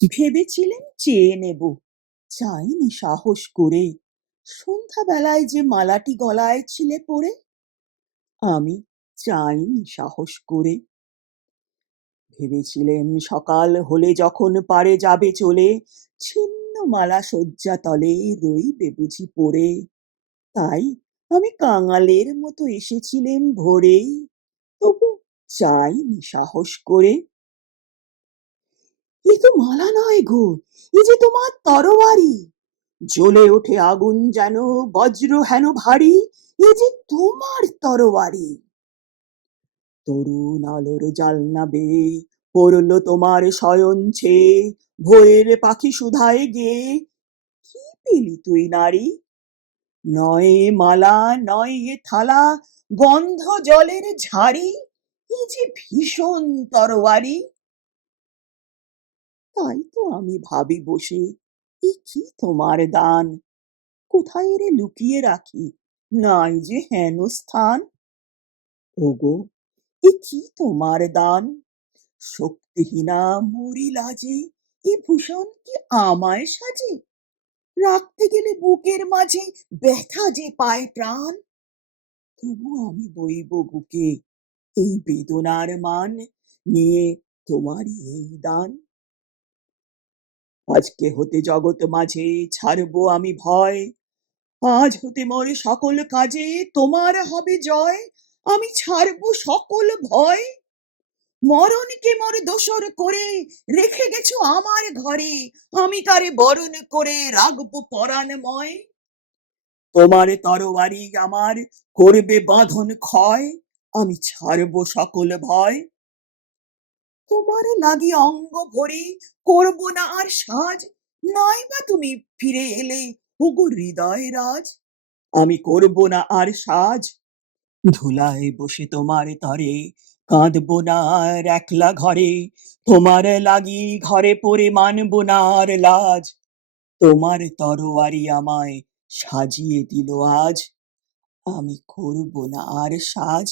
ভেবেছিলেন চেয়ে নেব, চাইনি সাহস করে। সন্ধ্যাবেলায় যে মালাটি গলায় ছিলে পড়ে, আমি চাইনি সাহস করে। ভেবেছিলেন সকাল হলে যখন পারে যাবে চলে, ছিন্ন মালা শয্যা তলে রইবে বুঝি পড়ে। তাই আমি কাঙালের মতো এসেছিলেম ভোরেই, তবু চাইনি সাহস করে। এ তো মালা নয় গো, এ যে তোমার তরবারি। জ্বলে ওঠে আগুন যেন, বজ্র হেন ভারী। এ যে তোমার তরবারি। তরুণ আলোর জালনা বেয়ে পড়ল তোমার শয়ন ছেয়ে, ভোরের পাখি সুধায় গেয়ে। কি পেলি তুই নারী? নয় মালা, নয় এ থালা, গন্ধ জলের ঝাড়ি। এ যে ভীষণ তরবারি। তাই তো আমি ভাবি বসে, এ কি তোমার দান? কোথায় রে লুকিয়ে রাখি, নাই যে হেন স্থান। ওগো, এ কি তোমার দান? শক্তিহীনা মরি লাজে, এ ভূষণ কি আমায় সাজে? রাখতে গেলে বুকের মাঝে ব্যথা যে পায় প্রাণ। তবু আমি বইব বুকে এই বেদনার মান, নিয়ে তোমারই এই দান। আজকে হতে জগৎ মাঝে ছাড়বো আমি ভয়, আজ হতে মোর সকল কাজে তোমার হবে জয়। আমি ছাড়বো সকল ভয়। মরণকে মোর দোসর করে রেখে গেছো আমার ঘরে, আমি তারে বরণ করে রাখবো পরাণময়। তোমার তরবারি আমার করবে বাঁধন ক্ষয়, আমি ছাড়বো সকল ভয়। তোমার লাগি অঙ্গ ভরি করবো না আর সাজ, নাই বা তুমি ফিরে এলে ওগো হৃদয় রাজ। আমি করবো না আর সাজ, ধুলায় বসে তোমার তরে কাঁদবো না আর একলা ঘরে। তোমার লাগি ঘরে পড়ে মানবো না আর লাজ। তোমার তরোয়ারি আমায় সাজিয়ে দিল আজ, আমি করবো না আর সাজ।